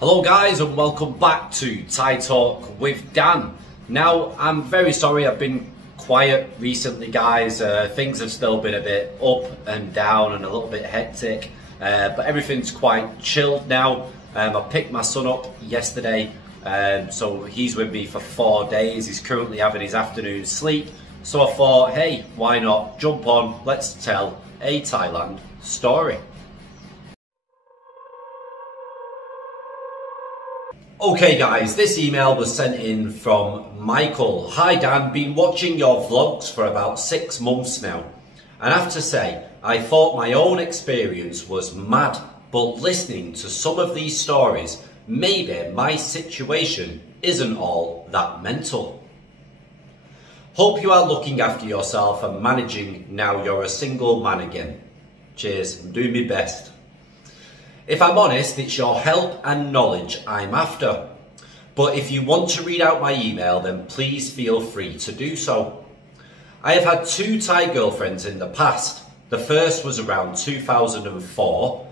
Hello guys and welcome back to Thai Talk with Dan. Now I'm very sorry I've been quiet recently guys, things have still been a bit up and down and a little bit hectic, but everything's quite chilled now. I picked my son up yesterday, so he's with me for 4 days. He's currently having his afternoon sleep, so I thought, hey, why not jump on, let's tell a Thailand story. Okay guys, this email was sent in from Michael. Hi Dan, been watching your vlogs for about 6 months now, and I have to say, I thought my own experience was mad, but listening to some of these stories, maybe my situation isn't all that mental. Hope you are looking after yourself and managing now you're a single man again. Cheers, I'm doing my best. If I'm honest, it's your help and knowledge I'm after. But if you want to read out my email, then please feel free to do so. I have had 2 Thai girlfriends in the past. The first was around 2004,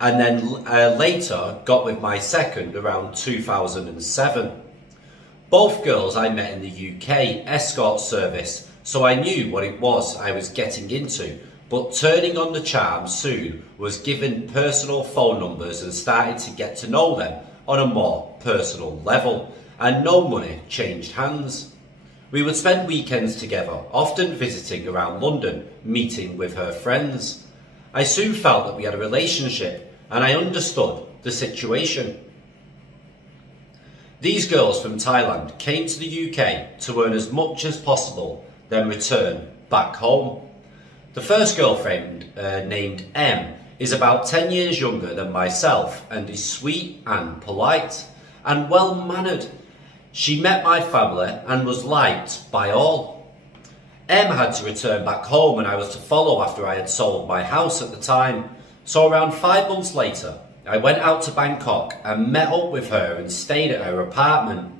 and then later got with my second around 2007. Both girls I met in the UK escort service, so I knew what it was I was getting into. But turning on the charm soon was given personal phone numbers and started to get to know them on a more personal level, and no money changed hands. We would spend weekends together, often visiting around London, meeting with her friends. I soon felt that we had a relationship and I understood the situation. These girls from Thailand came to the UK to earn as much as possible, then return back home. The first girlfriend, named M, is about 10 years younger than myself and is sweet and polite and well-mannered. She met my family and was liked by all. M had to return back home and I was to follow after I had sold my house at the time. So around 5 months later, I went out to Bangkok and met up with her and stayed at her apartment.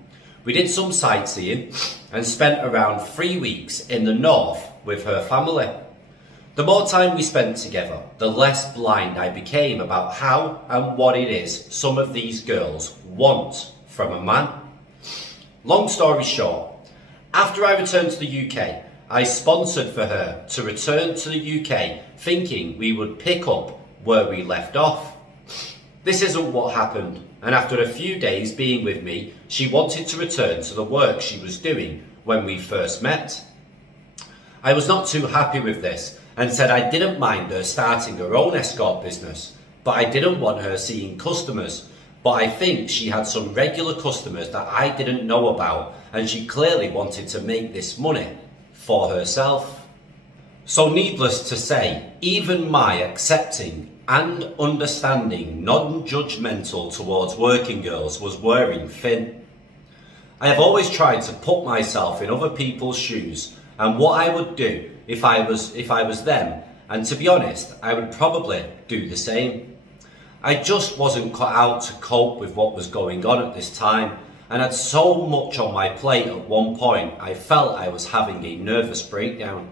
We did some sightseeing and spent around 3 weeks in the north with her family. The more time we spent together, the less blind I became about how and what it is some of these girls want from a man. Long story short, after I returned to the UK, I sponsored for her to return to the UK thinking we would pick up where we left off. This isn't what happened, and after a few days being with me, she wanted to return to the work she was doing when we first met. I was not too happy with this and said I didn't mind her starting her own escort business, but I didn't want her seeing customers. But I think she had some regular customers that I didn't know about, and she clearly wanted to make this money for herself. So needless to say, even my accepting and understanding non-judgmental towards working girls was wearing thin. I have always tried to put myself in other people's shoes and what I would do if I was them, and to be honest, I would probably do the same. I just wasn't cut out to cope with what was going on at this time, and had so much on my plate at one point I felt I was having a nervous breakdown.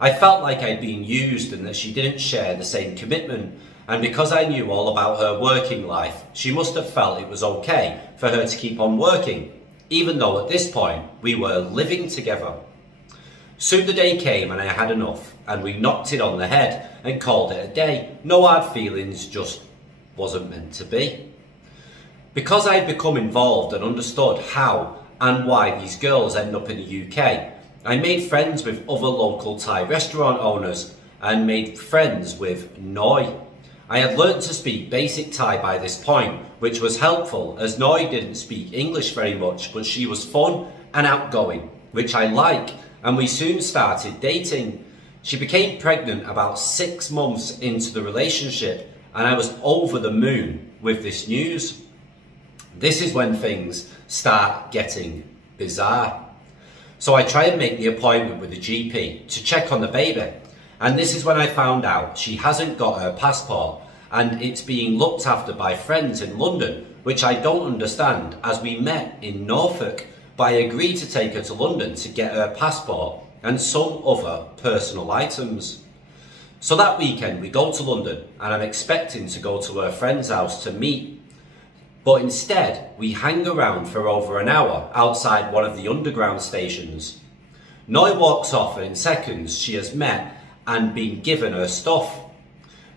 I felt like I'd been used and that she didn't share the same commitment, and because I knew all about her working life, she must have felt it was okay for her to keep on working, even though at this point we were living together. Soon the day came and I had enough, and we knocked it on the head and called it a day. No hard feelings, just wasn't meant to be. Because I had become involved and understood how and why these girls end up in the UK, I made friends with other local Thai restaurant owners and made friends with Noi. I had learnt to speak basic Thai by this point, which was helpful as Noi didn't speak English very much, but she was fun and outgoing, which I like, and we soon started dating. She became pregnant about 6 months into the relationship, and I was over the moon with this news. This is when things start getting bizarre. So I try and make the appointment with the GP to check on the baby, and this is when I found out she hasn't got her passport and it's being looked after by friends in London, which I don't understand as we met in Norfolk. But I agreed to take her to London to get her passport and some other personal items. So that weekend we go to London and I'm expecting to go to her friend's house to meet. but instead we hang around for over an hour outside one of the underground stations. Noi walks off and in seconds she has met and been given her stuff.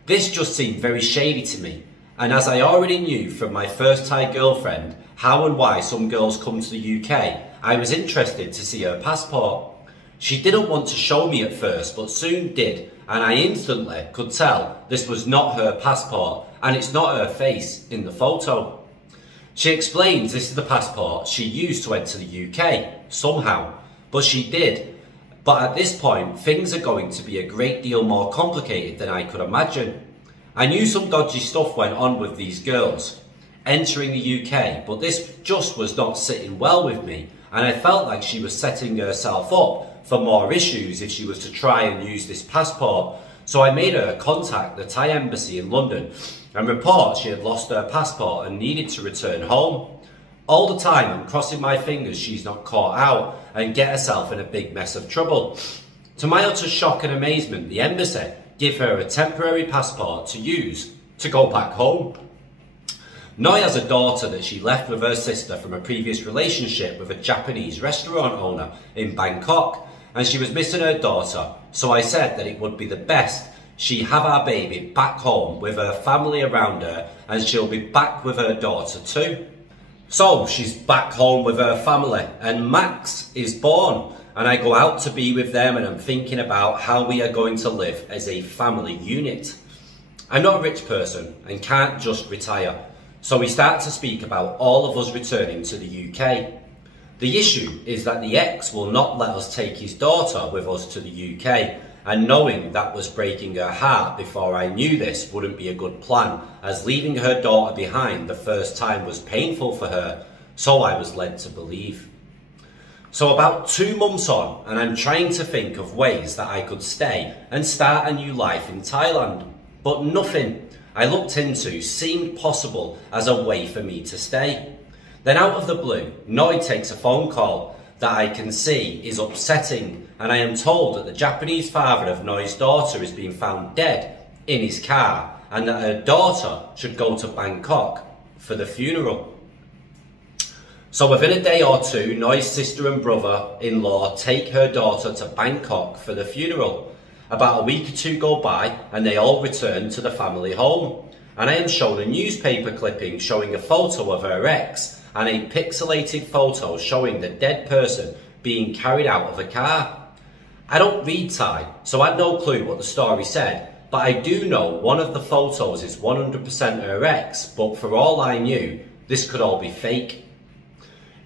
This just seemed very shady to me, and as I already knew from my first Thai girlfriend how and why some girls come to the UK, I was interested to see her passport. She didn't want to show me at first, but soon did, and I instantly could tell this was not her passport and it's not her face in the photo. She explains this is the passport she used to enter the UK, somehow, but she did. But at this point, things are going to be a great deal more complicated than I could imagine. I knew some dodgy stuff went on with these girls entering the UK, but this just was not sitting well with me, and I felt like she was setting herself up for more issues if she was to try and use this passport. So I made her contact the Thai embassy in London and report she had lost her passport and needed to return home. All the time I'm crossing my fingers she's not caught out and get herself in a big mess of trouble. To my utter shock and amazement, the embassy give her a temporary passport to use to go back home. Noi has a daughter that she left with her sister from a previous relationship with a Japanese restaurant owner in Bangkok, and she was missing her daughter, so I said that it would be the best she have our baby back home with her family around her, and she'll be back with her daughter too. So she's back home with her family and Max is born, and I go out to be with them, and I'm thinking about how we are going to live as a family unit. I'm not a rich person and can't just retire, so we start to speak about all of us returning to the UK. The issue is that the ex will not let us take his daughter with us to the UK, and knowing that was breaking her heart before I knew this wouldn't be a good plan, as leaving her daughter behind the first time was painful for her, so I was led to believe. So about 2 months on, and I'm trying to think of ways that I could stay and start a new life in Thailand, but nothing I looked into seemed possible as a way for me to stay. Then out of the blue, Noi takes a phone call that I can see is upsetting, and I am told that the Japanese father of Noi's daughter has been found dead in his car, and that her daughter should go to Bangkok for the funeral. So within a day or two, Noi's sister and brother-in-law take her daughter to Bangkok for the funeral. About a week or two go by and they all return to the family home, and I am shown a newspaper clipping showing a photo of her ex and a pixelated photo showing the dead person being carried out of a car. I don't read Thai, so I had no clue what the story said, but I do know one of the photos is 100% her ex, but for all I knew, this could all be fake.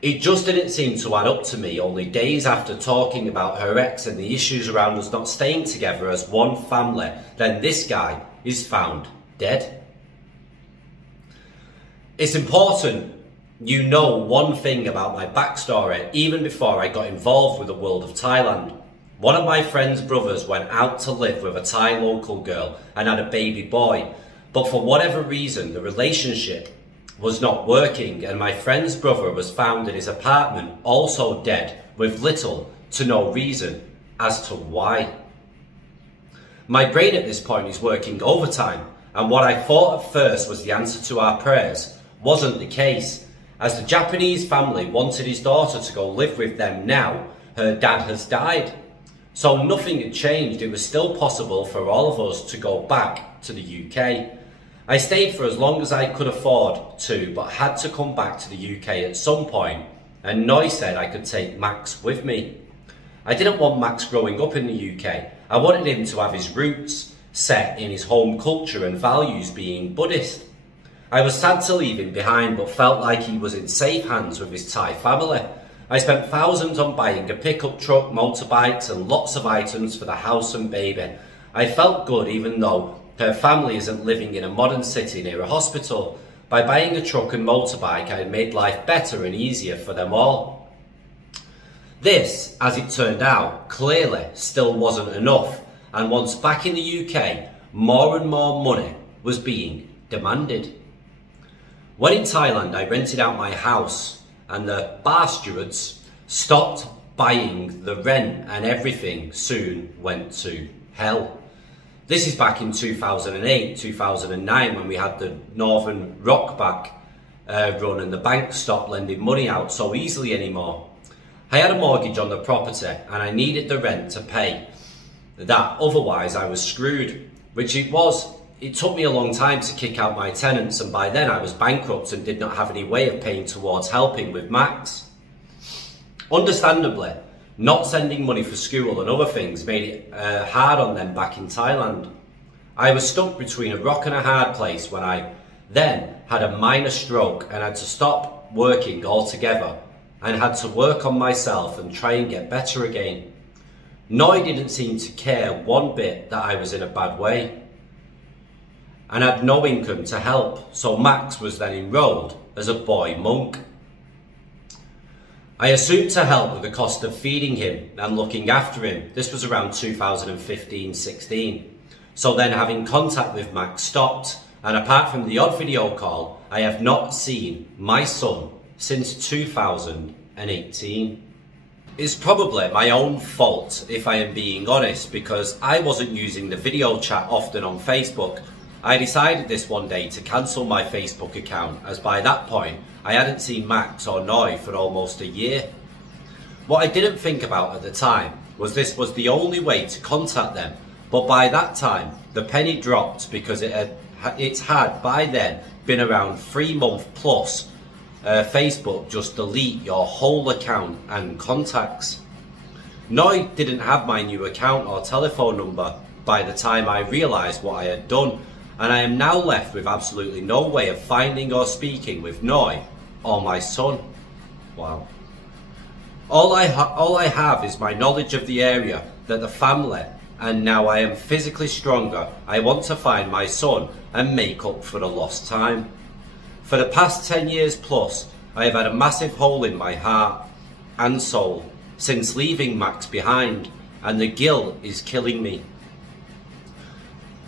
It just didn't seem to add up to me only days after talking about her ex and the issues around us not staying together as one family, then this guy is found dead. It's important you know one thing about my backstory even before I got involved with the world of Thailand. One of my friend's brothers went out to live with a Thai local girl and had a baby boy, but for whatever reason the relationship was not working, and my friend's brother was found in his apartment also dead with little to no reason as to why. My brain at this point is working overtime, and what I thought at first was the answer to our prayers wasn't the case, as the Japanese family wanted his daughter to go live with them now her dad has died. So nothing had changed, it was still possible for all of us to go back to the UK. I stayed for as long as I could afford to, but had to come back to the UK at some point, and Noi said I could take Max with me. I didn't want Max growing up in the UK. I wanted him to have his roots set in his home culture and values being Buddhist. I was sad to leave him behind, but felt like he was in safe hands with his Thai family. I spent thousands on buying a pickup truck, motorbikes and lots of items for the house and baby. I felt good even though her family isn't living in a modern city near a hospital. By buying a truck and motorbike, I had made life better and easier for them all. This, as it turned out, clearly still wasn't enough, and once back in the UK, more and more money was being demanded. When in Thailand, I rented out my house, and the bar stewards stopped buying the rent, and everything soon went to hell. This is back in 2008, 2009, when we had the Northern Rock back run, and the bank stopped lending money out so easily anymore. I had a mortgage on the property and I needed the rent to pay that, otherwise I was screwed, which it was. It took me a long time to kick out my tenants, and by then I was bankrupt and did not have any way of paying towards helping with Max. Understandably, not sending money for school and other things made it hard on them back in Thailand. I was stuck between a rock and a hard place when I then had a minor stroke and had to stop working altogether and had to work on myself and try and get better again. Noi didn't seem to care one bit that I was in a bad way and had no income to help, so Max was then enrolled as a boy monk. I assumed to help with the cost of feeding him and looking after him. This was around 2015-16. So then having contact with Max stopped, and apart from the odd video call, I have not seen my son since 2018. It's probably my own fault if I am being honest, because I wasn't using the video chat often on Facebook. I decided this one day to cancel my Facebook account, as by that point I hadn't seen Max or Noi for almost a year. What I didn't think about at the time was this was the only way to contact them, but by that time the penny dropped, because it had by then been around 3 months plus Facebook just delete your whole account and contacts. Noi didn't have my new account or telephone number by the time I realised what I had done, and I am now left with absolutely no way of finding or speaking with Noi or my son. Wow. All I have is my knowledge of the area, that the family, and now I am physically stronger. I want to find my son and make up for the lost time. For the past 10 years plus, I have had a massive hole in my heart and soul since leaving Max behind, and the guilt is killing me.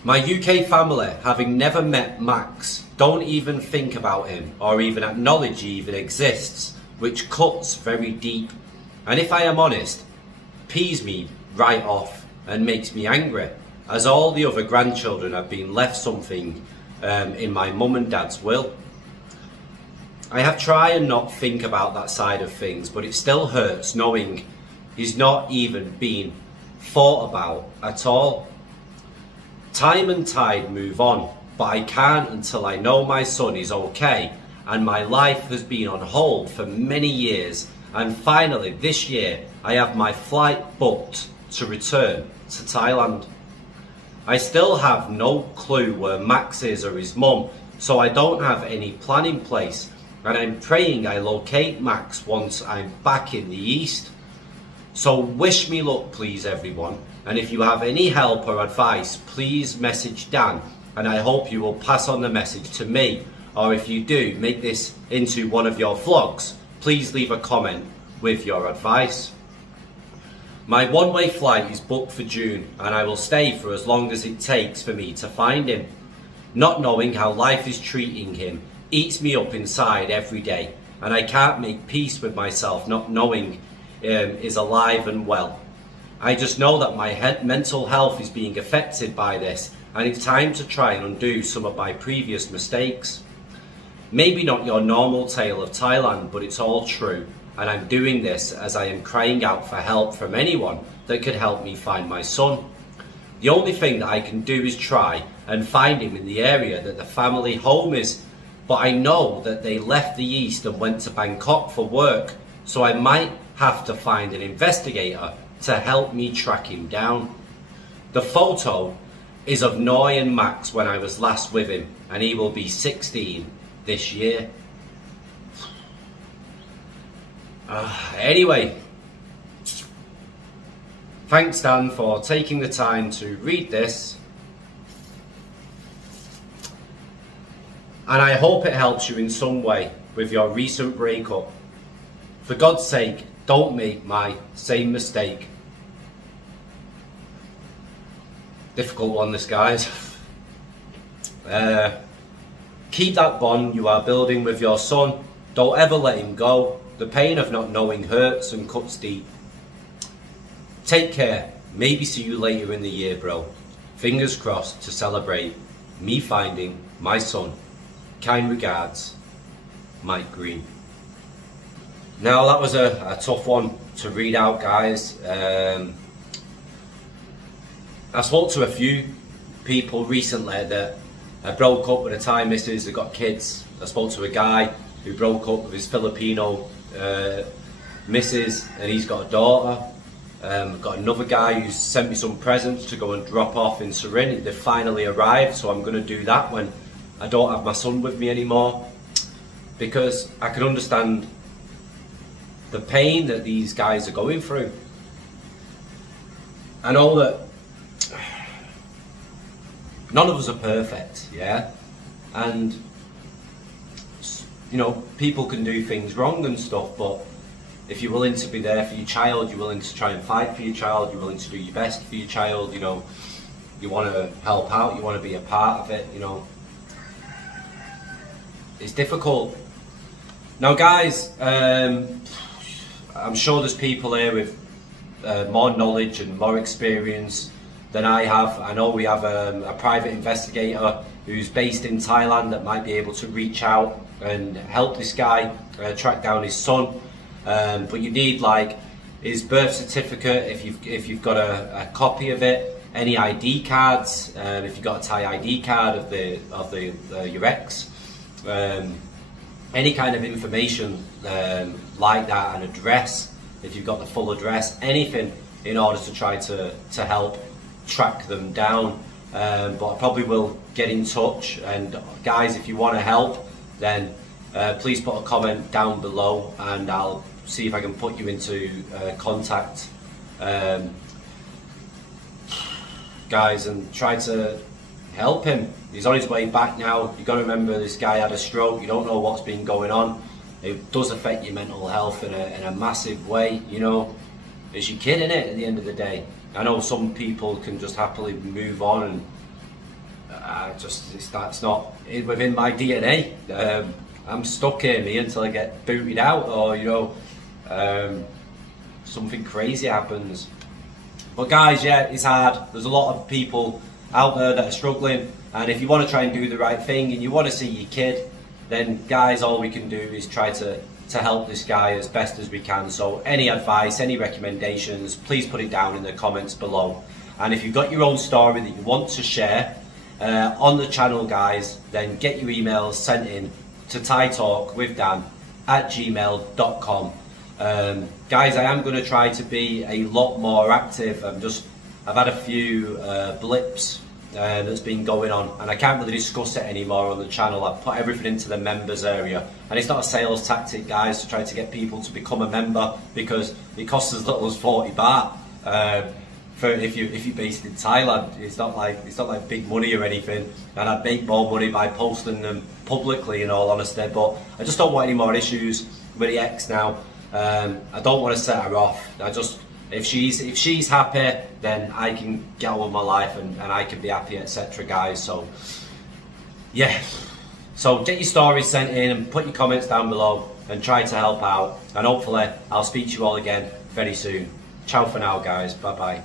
My UK family, having never met Max, don't even think about him or even acknowledge he even exists, which cuts very deep, and if I am honest, pees me right off and makes me angry, as all the other grandchildren have been left something in my mum and dad's will. I have tried and not think about that side of things, but it still hurts knowing he's not even been thought about at all. Time and tide move on, but I can't until I know my son is okay, and my life has been on hold for many years, and finally this year I have my flight booked to return to Thailand. I still have no clue where Max is or his mum, so I don't have any plan in place, and I'm praying I locate Max once I'm back in the East. So wish me luck please everyone, and if you have any help or advice, please message Dan, and I hope you will pass on the message to me, or if you do make this into one of your vlogs, please leave a comment with your advice. My one-way flight is booked for June, and I will stay for as long as it takes for me to find him. Not knowing how life is treating him eats me up inside every day, and I can't make peace with myself not knowing is alive and well. I just know that my mental health is being affected by this, and it's time to try and undo some of my previous mistakes. Maybe not your normal tale of Thailand, but it's all true, and I'm doing this as I am crying out for help from anyone that could help me find my son. The only thing that I can do is try and find him in the area that the family home is, but I know that they left the East and went to Bangkok for work, so I might have to find an investigator to help me track him down. The photo is of Noi and Max when I was last with him, and he will be 16 this year. Anyway, thanks Dan for taking the time to read this, and I hope it helps you in some way with your recent breakup. For God's sake, don't make my same mistake. Difficult one this, guys. Keep that bond you are building with your son. Don't ever let him go. The pain of not knowing hurts and cuts deep. Take care. Maybe see you later in the year, bro. Fingers crossed to celebrate me finding my son. Kind regards, Mike Green. Now that was a tough one to read out, guys. I spoke to a few people recently that broke up with a Thai missus, they got kids. I spoke to a guy who broke up with his Filipino missus and he's got a daughter. I've got another guy who's sent me some presents to go and drop off in Surin. They've finally arrived, so I'm going to do that when I don't have my son with me anymore, because I can understand the pain that these guys are going through. I know that none of us are perfect, yeah, and you know, people can do things wrong and stuff, but if you're willing to be there for your child, you're willing to try and fight for your child, you're willing to do your best for your child, you know, you want to help out, you want to be a part of it, you know, it's difficult. Now guys, I'm sure there's people here with more knowledge and more experience than I have. I know we have a private investigator who's based in Thailand that might be able to reach out and help this guy track down his son. But you need like his birth certificate if you've got a copy of it, any ID cards, if you've got a Thai ID card of your ex, any kind of information like that, an address, if you've got the full address, anything in order to try to help track them down. But I probably will get in touch, and guys, if you want to help, then please put a comment down below and I'll see if I can put you into contact, guys, and try to help him. He's on his way back now. You've got to remember, this guy had a stroke. You don't know what's been going on. It does affect your mental health in a massive way, you know. It's your kid, innit, at the end of the day. I know some people can just happily move on, and that's not within my DNA. I'm stuck here, me, until I get booted out, or you know, something crazy happens. But guys, yeah, it's hard. There's a lot of people out there that are struggling, and if you want to try and do the right thing and you want to see your kid, then guys, all we can do is try to help this guy as best as we can. So any advice, any recommendations, please put it down in the comments below. And if you've got your own story that you want to share on the channel, guys, then get your emails sent in to thaitalkwithdan@gmail.com. Guys, I am going to try to be a lot more active. I've had a few blips that's been going on, and I can't really discuss it anymore on the channel. I've put everything into the members area, and it's not a sales tactic, guys, to try to get people to become a member, because it costs as little as 40 baht. For if you're based in Thailand, it's not like big money or anything, and I'd make more money by posting them publicly, in all honesty. But I just don't want any more issues with the ex now. I don't want to set her off. If she's happy, then I can get on with my life, and I can be happy, etc. guys. So yeah, so get your stories sent in and put your comments down below and try to help out, and hopefully I'll speak to you all again very soon. Ciao for now, guys. Bye bye.